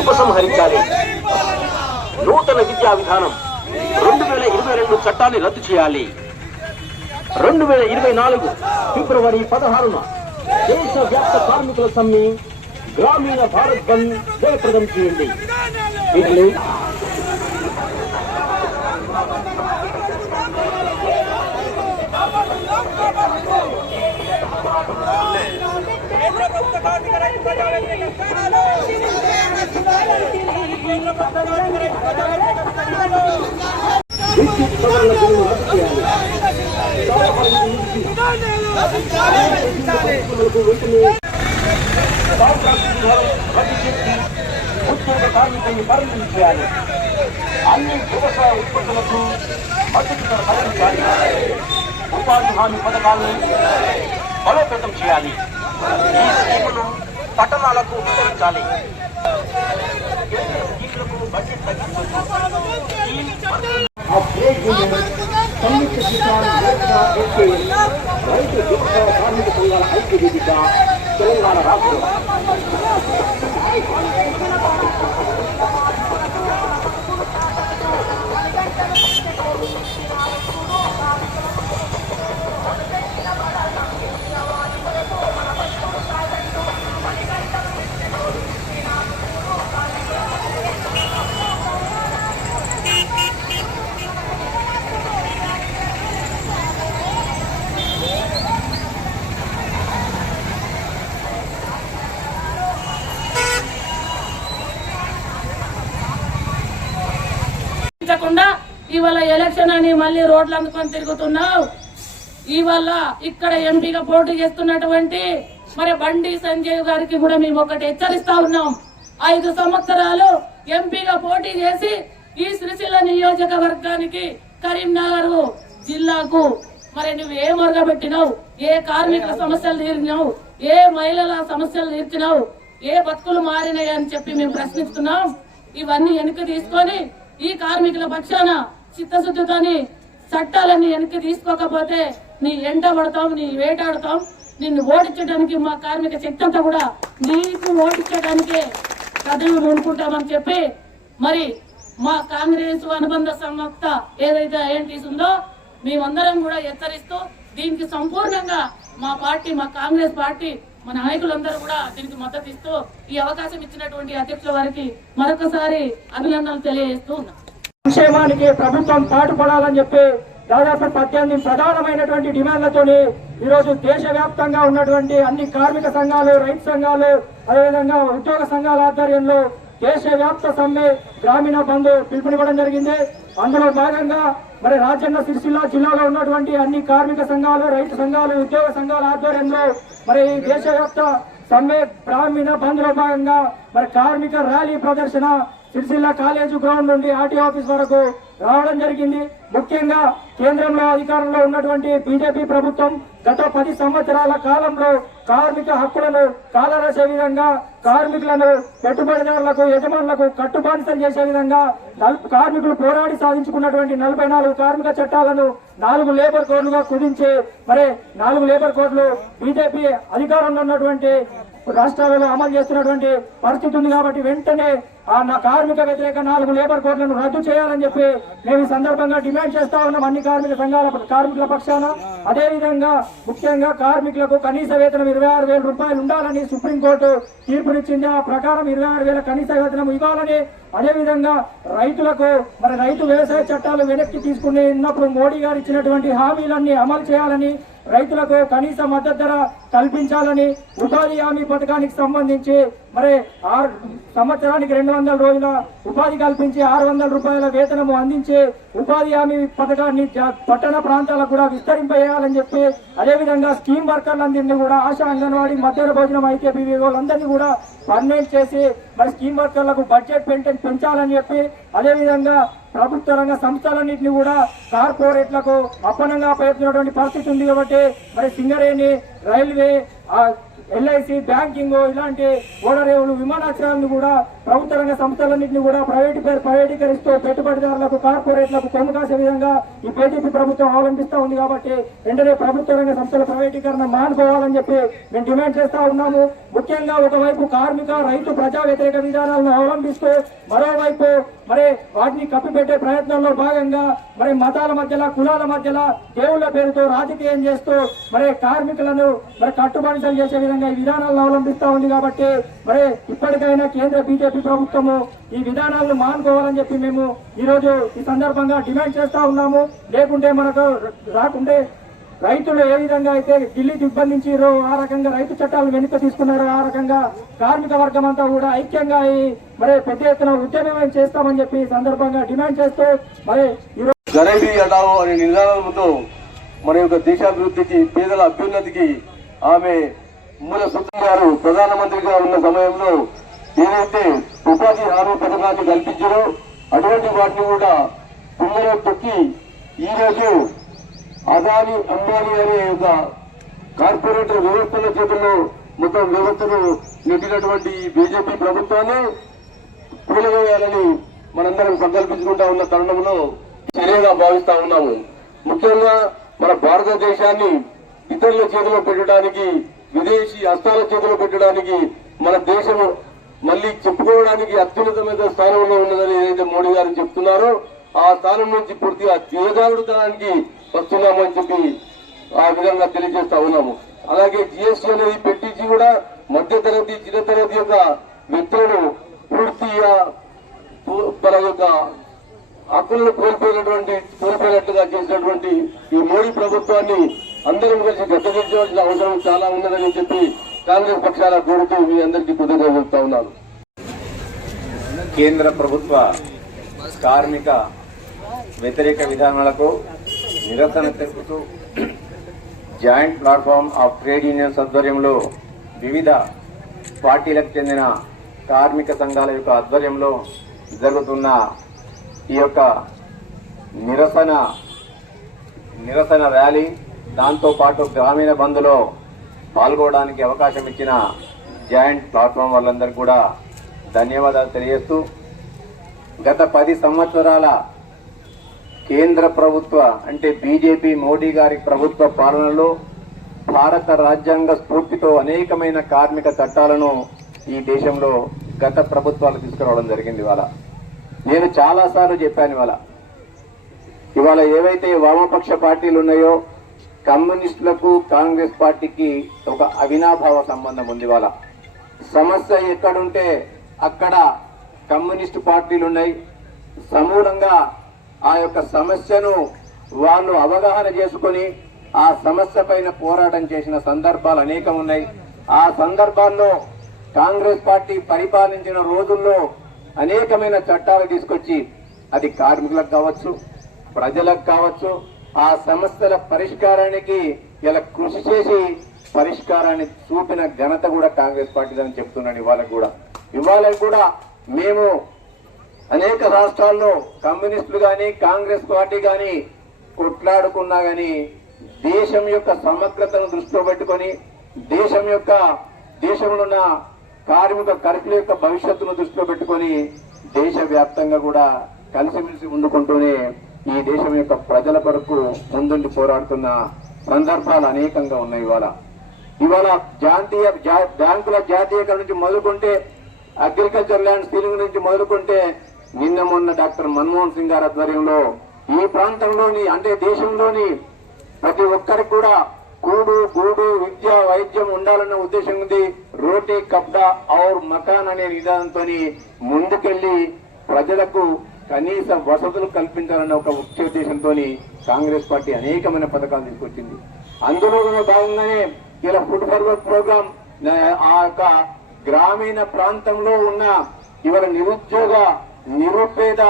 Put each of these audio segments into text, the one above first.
ఉపసంహరించాలి. నూతన విద్యా విధానం రెండు వేల ఇరవై రెండు చట్టాన్ని రద్దు చేయాలి. రెండు వేల ఇరవై నాలుగు ఫిబ్రవరి పదహారున దేశ వ్యాప్త కార్మికుల సమ్మె గ్రామీణ భారత్ బంద్ జయప్రదం చేయండి. ఇడ్లీ కార్మిక రైతు ప్రజా ఉద్యోగ కార్మికులను పరిమితం చేయాలి అన్ని వ్యవసాయ ఉత్పత్తులకు మద్దతు ధర కల్పించాలి ఉపాధి హామీ పథకాలను బలోపేతం చేయాలి ఈ స్కీములు పట్టణాలకు విస్తరించాలి. స్కీములకు బడ్జెట్ తగ్గించవచ్చు ఆ trade union Samyukta Kisan Morcha SK రైతు వ్యవసాయ కార్మిక సంఘాల ఐక్య వేదిక తెలంగాణ రాష్ట్రం ఇవాళ మళ్ళీ రోడ్లు అందుకొని తిరుగుతున్నావు? ఇవాళ ఇక్కడ ఎంపీగా పోటీ చేస్తున్నటువంటి మరి బండి సంజయ్ గారికి కూడా మేము ఒకటి హెచ్చరిస్తా ఉన్నాం. ఐదు సంవత్సరాలు ఎంపీగా పోటీ చేసి ఈ శ్రీశైల నియోజకవర్గానికి కరీంనగర్ జిల్లాకు మరి నువ్వు ఏ మొరగబెట్టినావు ఏ కార్మికుల సమస్యలు తీరినావు? ఏ మహిళల సమస్యలు తీర్చినావు? ఏ బతుకులు మారినాయి అని చెప్పి మేము ప్రశ్నిస్తున్నాం. ఇవన్నీ వెనుక తీసుకొని ఈ కార్మికుల పక్షాన చిత్తశుద్ధితోని చట్టాలన్నీ వెనక్కి తీసుకోకపోతే నీ ఎండ పడతాం నీ వేటాడతాం నిన్ను ఓడించడానికి మా కార్మిక శక్తి అంతా కూడా నీకు ఓడించడానికే కథలు నూనుకుంటామని చెప్పి మరి మా కాంగ్రెస్ అనుబంధ సంస్థ ఏదైతే ఐఎన్టీస్ ఉందో మేమందరం కూడా హెచ్చరిస్తూ దీనికి సంపూర్ణంగా మా పార్టీ మా కాంగ్రెస్ పార్టీ మన నాయకులందరూ కూడా దీనికి మద్దతు ఇస్తూ ఈ అవకాశం ఇచ్చినటువంటి అధ్యక్షుల వారికి మరొకసారి అభినందనలు తెలియజేస్తూ ఉన్నాం. సంక్షేమానికి ప్రభుత్వం పాటుపడాలని చెప్పి దాదాపు పద్దెనిమిది ప్రధానమైనటువంటి డిమాండ్లతోని ఈరోజు దేశవ్యాప్తంగా ఉన్నటువంటి అన్ని కార్మిక సంఘాలు రైతు సంఘాలు అదేవిధంగా ఉద్యోగ సంఘాల ఆధ్వర్యంలో దేశవ్యాప్త సమ్మె గ్రామీణ బంధు పిలుపునివ్వడం జరిగింది. అందులో భాగంగా మరి రాజన్న సిరిసిల్ల జిల్లాలో ఉన్నటువంటి అన్ని కార్మిక సంఘాలు రైతు సంఘాలు ఉద్యోగ సంఘాల ఆధ్వర్యంలో మరి ఈ దేశవ్యాప్త సమ్మె గ్రామీణ బంధులో భాగంగా మరి కార్మిక ర్యాలీ ప్రదర్శన సిరిసిల్ల కాలేజీ గ్రౌండ్ నుండి ఆర్టీ ఆఫీస్ వరకు రావడం జరిగింది. ముఖ్యంగా కేంద్రంలో అధికారంలో ఉన్నటువంటి బీజేపీ ప్రభుత్వం గత పది సంవత్సరాల కాలంలో కార్మిక హక్కులను కాలరాసే విధంగా కార్మికులను పెట్టుబడిదారులకు యజమానులకు కట్టుబానిసలు చేసే విధంగా నల్- కార్మికులు పోరాడి సాధించుకున్నటువంటి నలభై నాలుగు కార్మిక చట్టాలను నాలుగు లేబర్ కోడ్లుగా కుదించి మరి నాలుగు లేబర్ కోడ్లు బీజేపీ అధికారంలో ఉన్నటువంటి రాష్ట్రాలలో అమలు చేస్తున్నటువంటి పరిస్థితి ఉంది కాబట్టి వెంటనే ఆ నా కార్మిక వ్యతిరేక నాలుగు లేబర్ కోడ్లను రద్దు చేయాలని చెప్పి మేము ఈ సందర్భంగా డిమాండ్ చేస్తా ఉన్నాం అన్ని కార్మిక సంఘాల కార్మికుల పక్షాన. అదేవిధంగా ముఖ్యంగా కార్మికులకు కనీస వేతనం ఇరవై ఆరు వేల రూపాయలు ఉండాలని సుప్రీంకోర్టు తీర్పునిచ్చింది. ఆ ప్రకారం ఇరవై ఆరు వేల కనీస వేతనం ఇవ్వాలని అదేవిధంగా రైతులకు మరి రైతు వ్యవసాయ చట్టాలు వెనక్కి తీసుకుని ఉన్నప్పుడు మోడీ గారు ఇచ్చినటువంటి హామీలన్నీ అమలు చేయాలని రైతులకు కనీస మద్దతు ధర కల్పించాలని ఉపాధి హామీ పథకానికి సంబంధించి మరి ఆరు సంవత్సరానికి రెండు వందల రోజుల ఉపాధి కల్పించి ఆరు వందల రూపాయల వేతనము అందించి ఉపాధి హామీ పథకాన్ని పట్టణ ప్రాంతాలకు కూడా విస్తరింపజేయాలని చెప్పి అదేవిధంగా స్కీమ్ వర్కర్లందరినీ కూడా ఆశా అంగన్వాడీ మధ్యాహ్న భోజనం అయితే వాళ్ళందరినీ కూడా పర్మనెంట్ చేసి మరి స్కీమ్ వర్కర్లకు బడ్జెట్ పెంచాలని చెప్పి అదేవిధంగా ప్రభుత్వ రంగ సంస్థలన్నింటినీ కూడా కార్పొరేట్లకు అప్పనంగా పేర్కొన్నటువంటి పరిస్థితి ఉంది కాబట్టి మరి సింగరేణి రైల్వే ఎల్ఐసి బ్యాంకింగ్ ఇలాంటి ఓడరేవులు విమానాశ్రయాలను కూడా ప్రభుత్వ రంగ సంస్థలన్నింటినీ కూడా ప్రైవేట్ ప్రైవేటీకరిస్తూ పెట్టుబడిదారులకు కార్పొరేట్లకు కొమ్ము కాసే విధంగా ఈ బీజేపీ ప్రభుత్వం అవలంబిస్తూ ఉంది కాబట్టి వెంటనే ప్రభుత్వ రంగ సంస్థల ప్రైవేటీకరణ మానుకోవాలని చెప్పి మేము డిమాండ్ చేస్తా ఉన్నాము. ముఖ్యంగా ఒకవైపు కార్మిక రైతు ప్రజా వ్యతిరేక విధానాలను అవలంబిస్తూ మరోవైపు మరి వాటిని కప్పిపెట్టే ప్రయత్నంలో భాగంగా మరి మతాల మధ్యలో కులాల మధ్యలో దేవుళ్ళ పేరుతో రాజకీయం చేస్తూ మరి కార్మికులను మరి కట్టుబానిసలు చేసే విధంగా ఈ విధానాలను అవలంబిస్తూ ఉంది కాబట్టి మరి ఇప్పటికైనా కేంద్ర బీజేపీ ప్రభుత్వము ఈ విధానాలను మానుకోవాలని చెప్పి మేము ఈరోజు ఈ సందర్భంగా డిమాండ్ చేస్తూ ఉన్నాము. లేకుంటే మనకు రాకుంటే రైతులు ఏ విధంగా అయితే ఢిల్లీ దిగ్బంధించారో ఆ రకంగా రైతు చట్టాలు వెనుక తీసుకున్నారో ఆ రకంగా కార్మిక వర్గం అంతా కూడా ఐక్యంగా మరి పెద్ద ఎత్తున ఉద్యమం చేస్తామని చెప్పి సందర్భంగా డిమాండ్ చేస్తూ మరి గరీబీ అడావో అనే నినాదంతో మన యొక్క దేశాభివృద్ధికి పేదల అభ్యున్నతికి ఆమె మూల సుతం గారు ప్రధానమంత్రిగా ఉన్న సమయంలో ఏదైతే ఉపాధి హామీ పథకాన్ని కల్పించారో అటువంటి వాటిని కూడా పిల్లలు తొక్కి ఈ రోజు అదాని అంబానీ అనే ఒక కార్పొరేటర్ వ్యవస్థల చేతుల్లో మొత్తం వ్యవస్థను నెట్టినటువంటి ఈ బీజేపీ ప్రభుత్వాన్ని కూలవేయాలని మనందరం సంకల్పించుకుంటా ఉన్న తరుణంలో చర్యగా భావిస్తా ఉన్నాము. ముఖ్యంగా మన భారతదేశాన్ని ఇతరుల చేతిలో పెట్టడానికి విదేశీ హస్తాల చేతిలో పెట్టడానికి మన దేశం మళ్ళీ చెప్పుకోవడానికి అత్యున్నతమైన స్థానంలో ఉన్నదని ఏదైతే మోడీ గారు చెప్తున్నారో ఆ స్థానం నుంచి పూర్తిగా దిగజారుడుతనానికి వస్తున్నామని చెప్పి ఆ విధంగా తెలియజేస్తా ఉన్నాము. అలాగే జిఎస్టీ అనేది పెట్టించి కూడా మధ్య తరగతి చిన్న తరగతి యొక్క వ్యక్తులను పూర్తిగా పూ- యొక్క హక్కులను కోల్పోయినటువంటి కోల్పోయినట్లుగా చేసినటువంటి ఈ మోడీ ప్రభుత్వాన్ని అందరం కలిసి గద్దెదించవలసిన అవసరం చాలా ఉన్నదని చెప్పి కాంగ్రెస్ పక్షాల కోరుతూ మీ అందరికీ కృతజ్ఞత చెప్తా ఉన్నాను. కేంద్ర ప్రభుత్వ కార్మిక వ్యతిరేక విధానాలకు నిరసన తెలుపుతూ joint platform of trade unions ఆధ్వర్యంలో వివిధ పార్టీలకు చెందిన కార్మిక సంఘాల యొక్క ఆధ్వర్యంలో జరుగుతున్న ఈ యొక్క నిరసన నిరసన ర్యాలీ. దాంతోపాటు గ్రామీణ బంద్లో పాల్గొనడానికి అవకాశం ఇచ్చిన జాయింట్ ప్లాట్ఫామ్ వాళ్ళందరూ కూడా ధన్యవాదాలు తెలియజేస్తూ గత పది సంవత్సరాల కేంద్ర ప్రభుత్వ అంటే బీజేపీ మోడీ గారి ప్రభుత్వ పాలనలో భారత రాజ్యాంగ స్ఫూర్తితో అనేకమైన కార్మిక చట్టాలను ఈ దేశంలో గత ప్రభుత్వాలు తీసుకురావడం జరిగింది ఇవాళ. నేను చాలాసార్లు చెప్పాను ఇవాళ. ఇవాళ ఏవైతే వామపక్ష పార్టీలు ఉన్నాయో కమ్యూనిస్టులకు కాంగ్రెస్ పార్టీకి ఒక అవినాభావ సంబంధం ఉంది ఇవాళ. సమస్య ఎక్కడుంటే అక్కడ కమ్యూనిస్టు పార్టీలు ఉన్నాయి. సమూలంగా ఆ యొక్క సమస్యను వాళ్ళు అవగాహన చేసుకొని ఆ సమస్య పైన పోరాటం చేసిన సందర్భాలు అనేకం ఉన్నాయి. ఆ సందర్భాల్లో కాంగ్రెస్ పార్టీ పరిపాలించిన రోజుల్లో అనేకమైన చట్టాలు తీసుకొచ్చి అది కార్మికులకు కావచ్చు ప్రజలకు కావచ్చు ఆ సమస్యల పరిష్కారానికి ఇలా కృషి చేసి పరిష్కారాన్ని చూపిన ఘనత కూడా కాంగ్రెస్ పార్టీ అని చెప్తున్నాను ఇవాళ కూడా. ఇవాళ కూడా మేము అనేక రాష్ట్రాల్లో కమ్యూనిస్టులు కానీ కాంగ్రెస్ పార్టీ కానీ కొట్లాడుకున్నా కానీ దేశం యొక్క సమగ్రతను దృష్టిలో పెట్టుకొని దేశం యొక్క దేశంలో ఉన్న కార్మిక కర్ఫ్యూ యొక్క భవిష్యత్తును దృష్టిలో పెట్టుకొని దేశవ్యాప్తంగా కూడా కలిసిమెలిసి ఉండుకుంటూనే ఈ దేశం యొక్క ప్రజల కొరకు ముందుండి పోరాడుతున్న సందర్భాలు అనేకంగా ఉన్నాయి ఇవాళ. ఇవాళ జాతీయ బ్యాంకుల జాతీయకరణ నుంచి మొదలుకుంటే అగ్రికల్చర్ ల్యాండ్ సీలింగ్ నుంచి మొదలుకుంటే నిన్న మొన్న డాక్టర్ మన్మోహన్ సింగ్ గారి ఆధ్వర్యంలో ఈ ప్రాంతంలోని అంటే దేశంలోని ప్రతి ఒక్కరికి కూడా కూడు గూడు విద్య వైద్యం ఉండాలన్న ఉద్దేశం ఉంది. రోటీ కప్డా ఔర్ మకాన్ అనే విధానంతో ముందుకెళ్ళి ప్రజలకు కనీస వసతులు కల్పించాలన్న ఒక ముఖ్య ఉద్దేశంతో కాంగ్రెస్ పార్టీ అనేకమైన పథకాలు తీసుకొచ్చింది. అందులో భాగంగానే ఇలా ఫుడ్ ఫార్వర్డ్ ప్రోగ్రామ్ ఆ యొక్క గ్రామీణ ప్రాంతంలో ఉన్న ఇవాళ నిరుద్యోగ నిరుపేద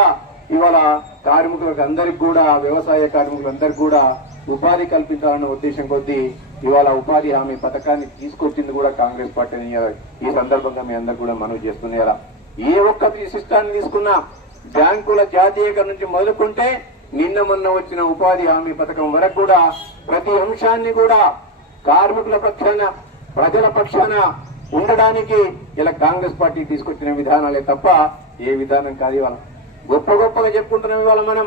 ఇవాళ కార్మికులకు అందరికి కూడా వ్యవసాయ కార్మికులందరికీ కూడా ఉపాధి కల్పించాలన్న ఉద్దేశం కొద్దీ ఇవాళ ఉపాధి హామీ పథకాన్ని తీసుకొచ్చింది కూడా కాంగ్రెస్ పార్టీని ఈ సందర్భంగా మీ అందరు కూడా మనవి చేస్తున్నారా ఏ ఒక్క విశిష్టాన్ని తీసుకున్నా బ్యాంకుల జాతీయకరణ నుంచి మొదలుకుంటే నిన్న మొన్న వచ్చిన ఉపాధి హామీ పథకం వరకు కూడా ప్రతి అంశాన్ని కూడా కార్మికుల పక్షాన ప్రజల పక్షాన ఉండడానికి ఇలా కాంగ్రెస్ పార్టీ తీసుకొచ్చిన విధానాలే తప్ప ఏ విధానం కాదు ఇవాళ. గొప్ప గొప్పగా చెప్పుకుంటున్నాం ఇవాళ మనం.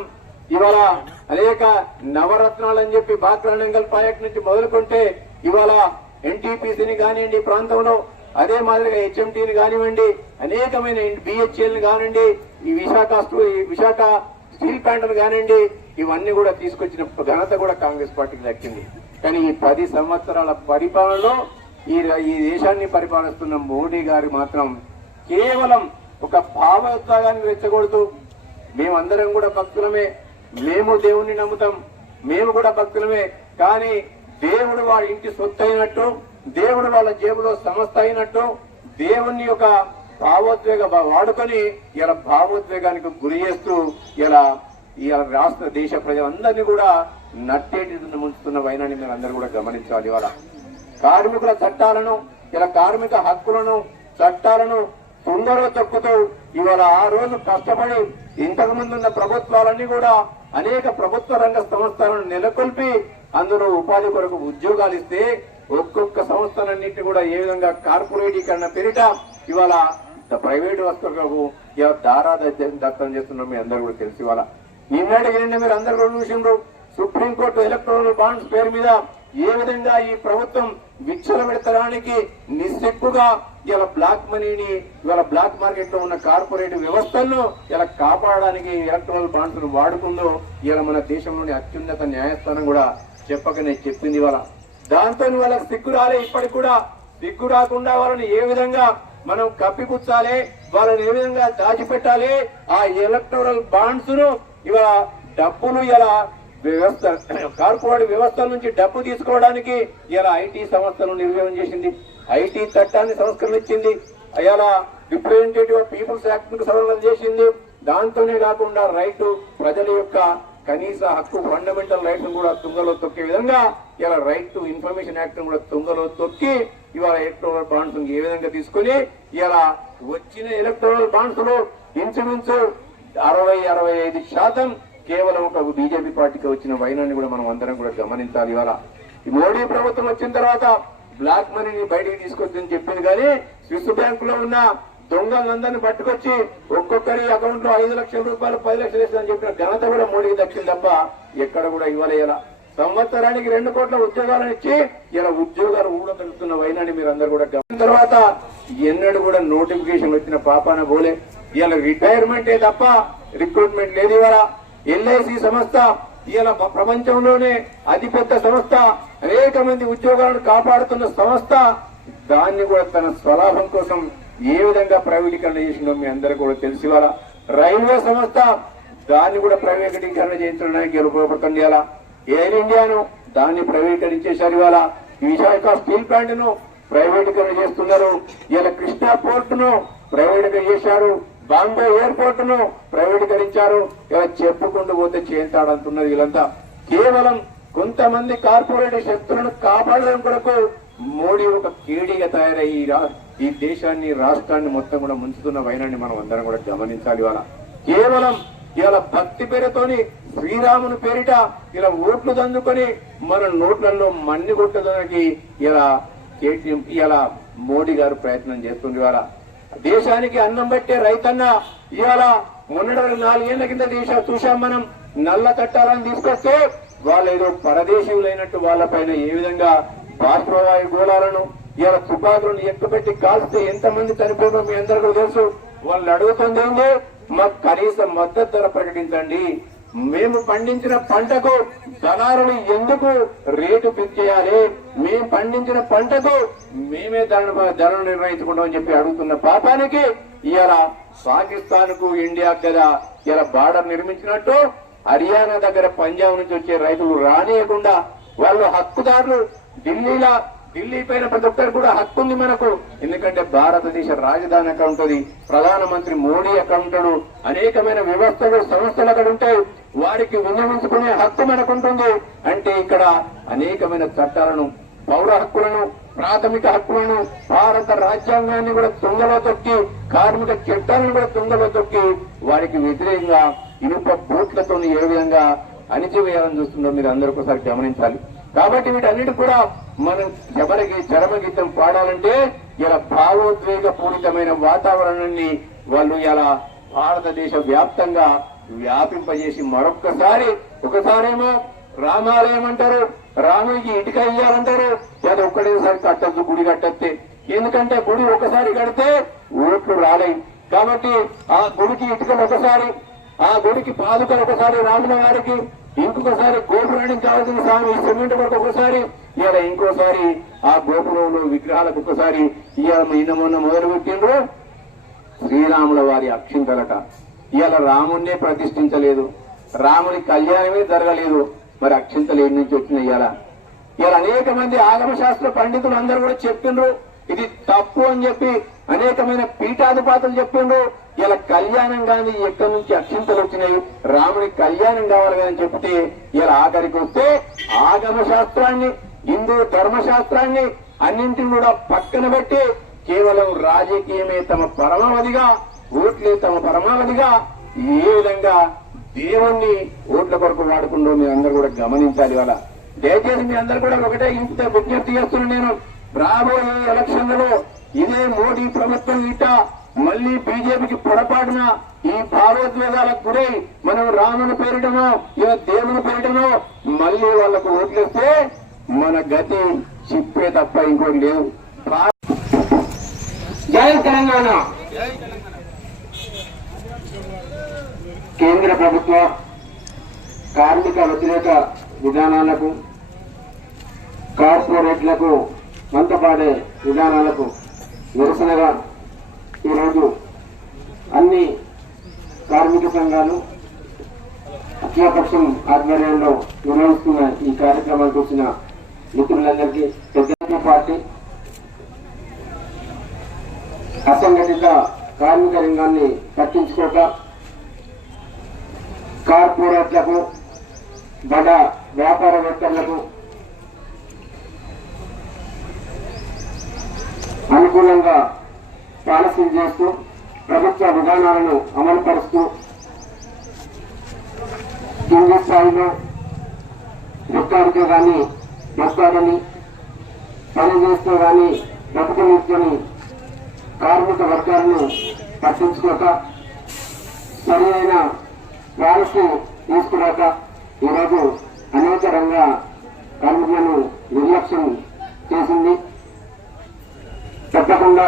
ఇవాళ అనేక నవరత్నాలు అని చెప్పి బాక్రానంగల్ ప్రాజెక్ట్ నుంచి మొదలుకుంటే ఇవాళ ఎన్టీపీసీని కానివ్వండి ప్రాంతంలో అదే మాదిరిగా హెచ్ఎంటీని కానివ్వండి అనేకమైన బిహెచ్ఎల్ని కానివ్వండి ఈ విశాఖ విశాఖ స్టీల్ ప్లాంట్లు కానివ్వండి ఇవన్నీ కూడా తీసుకొచ్చిన ఘనత కూడా కాంగ్రెస్ పార్టీకి దక్కింది. కానీ ఈ పది సంవత్సరాల పరిపాలనలో ఈ ఈ దేశాన్ని పరిపాలిస్తున్న మోడీ గారు మాత్రం కేవలం ఒక భావోద్వేగాన్ని రెచ్చగొడుతూ మేమందరం కూడా భక్తులమే. మేము దేవుణ్ణి నమ్ముతాం. మేము కూడా భక్తులమే. కానీ దేవుడు వాళ్ళ ఇంటి సొత్తు అయినట్టు దేవుడు వాళ్ళ జేబులో సంస్థ అయినట్టు దేవుణ్ణి ఒక భావోద్వేగ వాడుకొని ఇలా భావోద్వేగానికి గురి చేస్తూ ఇలా ఇలా రాష్ట్ర దేశ ప్రజలందరినీ కూడా నట్టేటి ముంచుతున్న వైనాన్ని మీరు అందరూ కూడా గమనించాలి ఇవాళ. కార్మికుల చట్టాలను ఇలా కార్మిక హక్కులను చట్టాలను తొందరగా తొక్కుతూ ఇవాళ ఆ రోజు కష్టపడి ఇంతకు ముందున్న ప్రభుత్వాలన్నీ కూడా అనేక ప్రభుత్వ రంగ సంస్థలను నెలకొల్పి అందులో ఉపాధి కొరకు ఉద్యోగాలు ఇస్తే ఒక్కొక్క సంస్థలన్నింటి కూడా ఏ విధంగా కార్పొరేటీకరణ పేరిట ఇవాళ ప్రైవేట్ వస్తువులకు దారా దత్తం దత్తం చేస్తున్నాం మీ అందరూ కూడా తెలిసి ఇవాళ. నిన్నటికి నిన్న మీరు అందరు కూడా చూసిండ్రు. సుప్రీంకోర్టు ఎలక్ట్రానిక్ బాండ్స్ పేరు మీద ఏ విధంగా ఈ ప్రభుత్వం విచ్చలబెడతడానికి నిస్సిగ్గుగా ఇలా బ్లాక్ మనీని ఇవాళ బ్లాక్ మార్కెట్లో ఉన్న కార్పొరేట్ వ్యవస్థలను ఇలా కాపాడడానికి ఎలక్ట్రానిక్ బాండ్స్ను వాడుకుందో ఇలా మన దేశంలోని అత్యున్నత న్యాయస్థానం కూడా చెప్పకనే చెప్పింది ఇవాళ. దాంతో వాళ్ళకి సిగ్గు రాలే ఇప్పటికి కూడా. సిగ్గు రాకుండా వాళ్ళని ఏ విధంగా మనం కప్పిపుచ్చాలి వాళ్ళని ఏ విధంగా దాచిపెట్టాలి ఆ ఎలక్టోరల్ బాండ్స్ను ఇవాళ డబ్బులు ఇలా వ్యవస్థ కార్పొరేట్ వ్యవస్థ నుంచి డబ్బు తీసుకోవడానికి ఇలా ఐటీ సంస్థను నిర్వహణ చేసింది. ఐటీ చట్టాన్ని సంస్కరించింది. ఇలా రిప్రజెంటేటివ్ ఆఫ్ పీపుల్స్ యాక్ట్ను సవరణ చేసింది. దాంతోనే కాకుండా రైతు ప్రజల యొక్క కనీస హక్కు ఫండమెంటల్ రైట్స్ కూడా తుంగలో తొక్కే విధంగా ఇలా రైట్ టు ఇన్ఫర్మేషన్ యాక్ట్ కూడా తుంగలో తొక్కి ఇవాళ ఎలక్ట్రోనల్ బాండ్స్ ఏ విధంగా తీసుకొని ఇలా వచ్చిన ఎలక్ట్రోనల్ బాండ్స్లో ఇంచుమించు అరవై అరవై ఐదు శాతం కేవలం ఒక బీజేపీ పార్టీకి వచ్చిన వైనాన్ని కూడా మనం అందరం కూడా గమనించాలి ఇవాళ. ఈ మోడీ ప్రభుత్వం వచ్చిన తర్వాత బ్లాక్ మనీని బయటికి తీసుకొచ్చిందని చెప్పింది కానీ స్విస్ బ్యాంక్లో ఉన్న దొంగలందరినీ పట్టుకొచ్చి ఒక్కొక్కరి అకౌంట్లో ఐదు లక్షల రూపాయలు పది లక్షలు వేస్తుందని చెప్పిన ఘనత కూడా మోడీకి దక్కింది తప్ప ఎక్కడ కూడా ఇవ్వలేయాల సంవత్సరానికి రెండు కోట్ల ఉద్యోగాలను ఇచ్చి ఇలా ఉద్యోగాలు ఊడతలుతున్న వైనాన్ని మీరు అందరు కూడా గమనించిన తర్వాత ఎన్నడూ కూడా నోటిఫికేషన్ వచ్చిన పాపాన పోలే ఇలా రిటైర్మెంటే తప్ప రిక్రూట్మెంట్ లేదు ఇవాళ. ఎల్ఐసి సంస్థ ఇలా ప్రపంచంలోనే అతిపెద్ద సంస్థ అనేక మంది ఉద్యోగాలను కాపాడుతున్న సంస్థ దాన్ని కూడా తన స్వలాభం కోసం ఏ విధంగా ప్రైవేటీకరణ చేసిందో మీ అందరూ కూడా తెలిసి వాళ్ళ రైల్వే సంస్థ దాన్ని కూడా ప్రైవేటీకరణ చేయించడానికి ఉపయోగపడుతుంది ఇలా ఎయిర్ ఇండియాను దాన్ని ప్రైవేటీకరించేశారు ఇవాళ. విశాఖ స్టీల్ ప్లాంట్ను ప్రైవేటీకరణ చేస్తున్నారు. ఇలా కృష్ణా పోర్ట్ను ప్రైవేటీకరణ చేశారు. బాంబే ఎయిర్పోర్ట్ను ప్రైవేటీకరించారు. ఇలా చెప్పుకుంటూ పోతే చేస్తాడంటున్నది వీళ్ళంతా. కేవలం కొంతమంది కార్పొరేట్ శక్తులను కాపాడడం కొరకు మోడీ ఒక కేడిగా తయారై ఈ రా- ఈ దేశాన్ని రాష్ట్రాన్ని మొత్తం కూడా ముంచుతున్న వైనాన్ని మనం అందరం కూడా గమనించాలి ఇవాళ. కేవలం ఇలా భక్తి పేరుతోని శ్రీరాముని పేరిట ఇలా ఓట్లు దందుకొని మన నోట్లలో మన్ని కొట్టడానికి ఇలా కేటీఎం ఇలా మోడీ గారు ప్రయత్నం చేస్తుంది ఇవాళ. దేశానికి అన్నం పెట్టే రైతన్న ఇవాళ మొన్నటి నాలుగేళ్ళ కింద దేశ చూశాం మనం. నల్ల చట్టాలను తీసుకొస్తే వాళ్ళు ఏదో పరదేశీయులైనట్టు వాళ్ళపైన ఏ విధంగా బాష్పవాయు గోళాలను ఇలా తుపాకులను ఎక్కుపెట్టి కాల్స్తే ఎంతమంది చనిపోయినో మీ అందరికీ తెలుసు. వాళ్ళు అడుగుతుంది మాకు కనీస మద్దతు ధర ప్రకటించండి. మేము పండించిన పంటకు దళారులు ఎందుకు రేటు పెంచేయాలి? చేయాలి మేము పండించిన పంటకు మేమే ధర ధరలు నిర్ణయించుకుంటామని చెప్పి అడుగుతున్న పాపానికి ఇలా పాకిస్తాన్కు ఇండియా కదా ఇలా బార్డర్ నిర్మించినట్టు హర్యానా దగ్గర పంజాబ్ నుంచి వచ్చే రైతులు రానియకుండా వాళ్ళు హక్కుదారులు. ఢిల్లీలో ఢిల్లీ పైన ప్రతి ఒక్కరు కూడా హక్కు ఉంది మనకు. ఎందుకంటే భారతదేశ రాజధాని అక్కడ ఉంటుంది? ప్రధానమంత్రి మోడీ అక్కడ ఉంటాడు? అనేకమైన వ్యవస్థలు సంస్థలు అక్కడ ఉంటాయి. వారికి వినియోగించుకునే హక్కు మనకు ఉంటుంది అంటే ఇక్కడ అనేకమైన చట్టాలను పౌర హక్కులను ప్రాథమిక హక్కులను భారత రాజ్యాంగాన్ని కూడా తుంగలో తొక్కి కార్మిక చట్టాలను కూడా తుంగలో తొక్కి వారికి వ్యతిరేకంగా ఇనుప బూట్లతో ఏ విధంగా అణిచివేయాలని చూస్తుందో మీరు అందరూ ఒకసారి గమనించాలి. కాబట్టి వీటన్నిటి కూడా మనం ఎవరికి చరమగీతం పాడాలంటే ఇలా భావోద్వేగ పూరితమైన వాతావరణాన్ని వాళ్ళు ఇలా భారతదేశ వ్యాప్తంగా వ్యాపింపజేసి మరొక్కసారి ఒకసారేమో రామాలయం అంటారు రాముడికి ఇటుక ఇయ్యాలంటారు లేదా ఒక్కడేసారి కట్టద్దు గుడి కట్టద్దే ఎందుకంటే గుడి ఒకసారి కడితే ఓట్లు రాలేవు కాబట్టి ఆ గుడికి ఇటుకలు ఒకసారి ఆ గుడికి పాదుకలు ఒకసారి రాముల వారికి ఇంకొకసారి గోపురానికి కావాల్సిన స్వామి సిమెంట్ కొరకు ఒకసారి ఇలా ఇంకోసారి ఆ గోపురంలో విగ్రహాలకు ఒకసారి ఇవాళ నిన్న మొన్న మొదలు పెట్టిండ్రు శ్రీరాముల వారి అక్షింతలట ఇవాళ రాముణ్ణే ప్రతిష్ఠించలేదు. రాముని కళ్యాణమే జరగలేదు. మరి అక్షింతలు ఏడు నుంచి వచ్చినాయి ఇవాళ? ఇవాళ అనేక మంది ఆగమ శాస్త్ర పండితులు అందరూ కూడా చెప్పిండ్రు ఇది తప్పు అని చెప్పి అనేకమైన పీఠాధిపాతులు చెప్పిండ్రు ఇలా కళ్యాణం కానీ ఎక్కడి నుంచి అక్షింతలు వచ్చినాయి? రాముని కళ్యాణం కావాలి కానీ చెప్తే ఇలా ఆఖరికి వస్తే ఆగమ శాస్త్రాన్ని హిందూ ధర్మశాస్త్రాన్ని అన్నింటిని కూడా పక్కన పెట్టి కేవలం రాజకీయమే తమ పరమావధిగా ఓట్లే తమ పరమావధిగా ఏ విధంగా దేవుణ్ణి ఓట్ల కొరకు వాడుకుంటూ మీరు అందరూ కూడా గమనించాలి వాళ్ళ దయచేసి మీ అందరూ కూడా ఒకటే ఇంత విజ్ఞప్తి చేస్తున్నాను నేను. రాబోయే ఎలక్షన్లలో ఇదే మోడీ ప్రభుత్వం ఇట మళ్ళీ బీజేపీకి పొరపాటున ఈ భావోద్వేగాలకు గురై మనం రాముని పేరిటనో ఇలా దేవుని పేరిటనో మళ్ళీ వాళ్ళకు ఓట్లేస్తే మన గతి చిప్పే తప్ప ఇంకోటి లేదు. జై తెలంగాణ. కేంద్ర ప్రభుత్వ కార్మిక వ్యతిరేక విధానాలకు కార్పొరేట్లకు మంతపాడే విధానాలకు నిరసనగా ఈరోజు అన్ని కార్మిక సంఘాలు అఖిలపక్షం ఆధ్వర్యంలో నిర్వహిస్తున్న ఈ కార్యక్రమానికి వచ్చిన మిత్రులందరికీ పెద్ద పార్టీ అసంఘటిత కార్మిక రంగాన్ని పట్టించుకోక కార్పొరేట్లకు బడ వ్యాపారవేత్తలకు అనుకూలంగా పాలసీలు చేస్తూ ప్రభుత్వ విధానాలను అమలుపరుస్తూ కింది స్థాయిలో మొత్తానికే కానీ మొత్తాడని పనిచేస్తూ కానీ బతుకునిచ్చుకొని కార్మిక వర్గాలను పట్టించుకోక సరి అయిన పాలసీ తీసుకురాక ఈరోజు అనేక రంగ కార్మికులను నిర్లక్ష్యం చేసింది. తప్పకుండా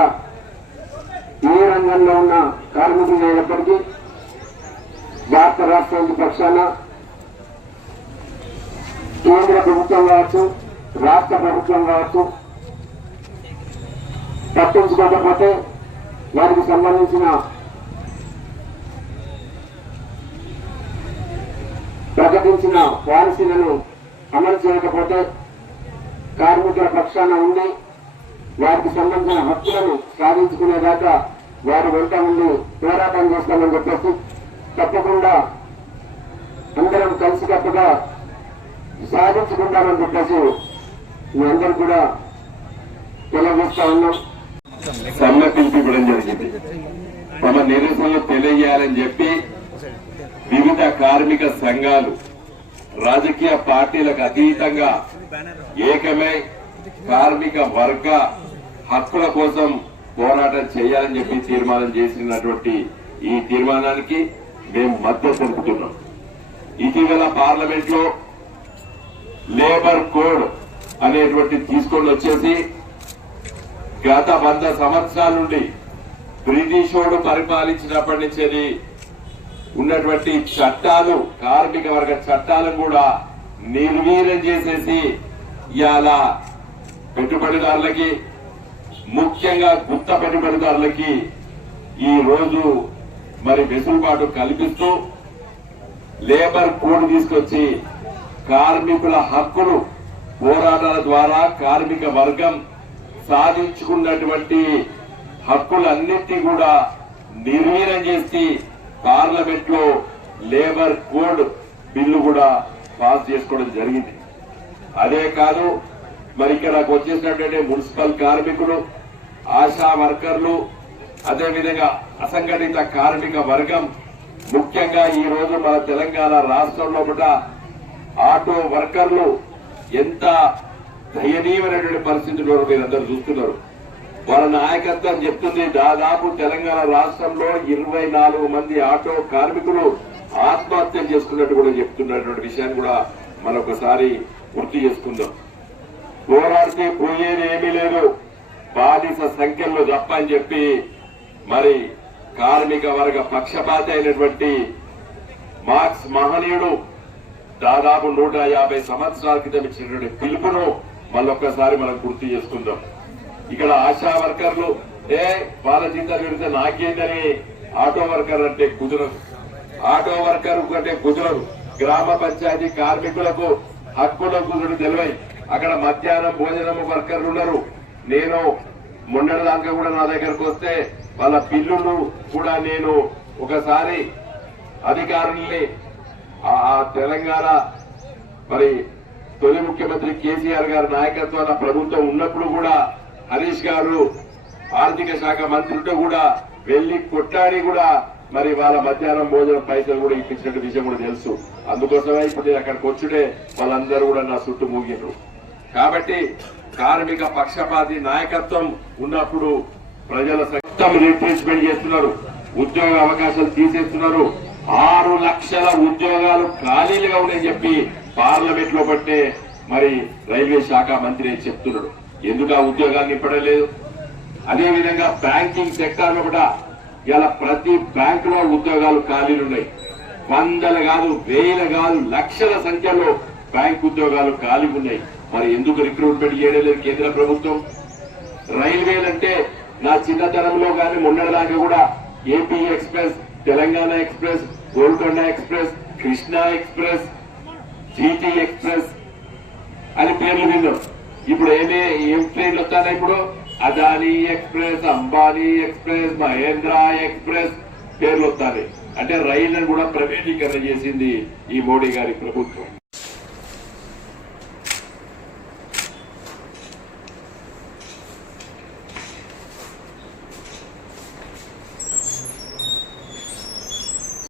ఏ రంగంలో ఉన్న కార్మికులు లేనప్పటికీ భారత రాష్ట్రానికి పక్షాన కేంద్ర ప్రభుత్వం కావచ్చు రాష్ట్ర ప్రభుత్వం కావచ్చు పట్టించుకోకపోతే వారికి సంబంధించిన ప్రకటించిన పాలసీలను అమలు చేయకపోతే కార్మికుల పక్షాన ఉండి వారికి సంబంధించిన హక్కులను సాధించుకునేదాకా వారి వెంట ఉండి పోరాటం చేస్తామని చెప్పేసి తప్పకుండా అందరం కలిసికట్టుగా సాధించుకుంటామని చెప్పేసి మీ అందరూ కూడా తెలియజేస్తా ఉన్నాం. సమ్మతింపు ఇవ్వడం జరిగింది. తమ నిరసనలు తెలియజేయాలని చెప్పి వివిధ కార్మిక సంఘాలు రాజకీయ పార్టీలకు అతీతంగా ఏకమై కార్మిక వర్గ హక్కుల కోసం పోరాటం చేయాలని చెప్పి తీర్మానం చేసినటువంటి ఈ తీర్మానానికి మేము మద్దతు తెలుపుతున్నాం. ఇటీవల పార్లమెంట్లో లేబర్ కోడ్ అనేటువంటి తీసుకొని వచ్చేసి గత వంద సంవత్సరాల నుండి బ్రిటిషోడు పరిపాలించినప్పటి నుంచి ఉన్నటువంటి చట్టాలు కార్మిక వర్గ చట్టాలను కూడా నిర్వీర్యం చేసేసి ఇవాళ పెట్టుబడిదారులకి ముఖ్యంగా గుప్త పెట్టుబడిదారులకి ఈ రోజు మరి వెసులుబాటు కల్పిస్తూ లేబర్ కోడ్ తీసుకొచ్చి కార్మికుల హక్కులు పోరాటాల ద్వారా కార్మిక వర్గం సాధించుకున్నటువంటి హక్కులన్నింటినీ కూడా నిర్వీర్యం చేసి పార్లమెంట్లో లేబర్ కోడ్ బిల్లు కూడా పాస్ చేసుకోవడం జరిగింది. అదే కాదు మరి ఇక్కడకు వచ్చేసినటువంటి మున్సిపల్ కార్మికులు ఆశా వర్కర్లు అదేవిధంగా అసంఘటిత కార్మిక వర్గం ముఖ్యంగా ఈ రోజు మన తెలంగాణ రాష్ట్రంలో కూడా ఆటో వర్కర్లు ఎంత దయనీయమైనటువంటి పరిస్థితుల్లో మీరందరూ చూస్తున్నారు. వాళ్ళ నాయకత్వం చెప్తుంది. దాదాపు తెలంగాణ రాష్ట్రంలో ఇరవై నాలుగు మంది ఆటో కార్మికులు ఆత్మహత్య చేసుకున్నట్టు కూడా చెప్తున్నటువంటి విషయాన్ని కూడా మరొకసారి గుర్తు చేసుకుందాం. పోరాడితే పోయేది ఏమీ లేదు. బాధిత సంఖ్యలో తప్ప అని చెప్పి మరి కార్మిక వర్గ పక్షపాతి అయినటువంటి మార్క్స్ మహనీయుడు దాదాపు నూట యాభై సంవత్సరాల క్రితం ఇచ్చినటువంటి పిలుపును మళ్ళొక్కసారి మనం గుర్తు చేసుకుందాం. ఇక్కడ ఆశా వర్కర్లు ఏ వాళ్ళ జీతాలు పెడితే నాకేందని ఆటో వర్కర్ అంటే కుదరదు. ఆటో వర్కర్ అంటే కుదరదు. గ్రామ పంచాయతీ కార్మికులకు హక్కుల కుదురు తెలివై. అక్కడ మధ్యాహ్నం భోజనం వర్కర్లు ఉన్నారు నేను మొన్నటి దాకా కూడా నా దగ్గరకు వస్తే వాళ్ళ పిల్లులు కూడా నేను ఒకసారి అధికారుల్ని ఆ ఆ తెలంగాణ మరి తొలి ముఖ్యమంత్రి కేసీఆర్ గారి నాయకత్వాన ప్రభుత్వం ఉన్నప్పుడు కూడా హరీష్ గారు ఆర్థిక శాఖ మంత్రితో కూడా వెళ్ళి కొట్టాడి కూడా మరి వాళ్ళ మధ్యాహ్నం భోజనం పైసలు కూడా ఇప్పించినట్టు విషయం కూడా తెలుసు. అందుకోసమే ఇప్పుడు నేను అక్కడికి వచ్చుడే వాళ్ళందరూ కూడా నా చుట్టూ మూగినారు కాబట్టి కార్మిక పక్షపాతి నాయకత్వం ఉన్నప్పుడు ప్రజల సత్తం రీప్లేస్మెంట్ చేస్తున్నారు. ఉద్యోగ అవకాశాలు తీసేస్తున్నారు. ఆరు లక్షల ఉద్యోగాలు ఖాళీలుగా ఉన్నాయని చెప్పి పార్లమెంట్లో పట్టే మరి రైల్వే శాఖ మంత్రి చెప్తున్నాడు. ఎందుకు ఆ ఉద్యోగాలు నింపడం లేదు అదే విధంగా బ్యాంకింగ్ సెక్టార్లో కూడా ఇలా ప్రతి బ్యాంక్లో ఉద్యోగాలు ఖాళీలు ఉన్నాయి. కాదు వేల కాదు లక్షల సంఖ్యలో బ్యాంక్ ఉద్యోగాలు ఖాళీ ఉన్నాయి. మరి ఎందుకు రిక్రూట్మెంట్ చేయడం లేదు కేంద్ర ప్రభుత్వం? రైల్వేలంటే నా చిన్నతనంలో కానీ మొన్నటిదాకా కూడా AP express Telangana express Golconda express Krishna express GT express అని పేర్లు విన్నాం ఇప్పుడు ఏమే ఏం ట్రైన్లు వస్తాయి ఇప్పుడు? Adani express Ambani express Mahindra express పేర్లు వస్తాయి అంటే రైళ్ళను కూడా ప్రైవేటీకరణ చేసింది ఈ మోడీ గారి ప్రభుత్వం.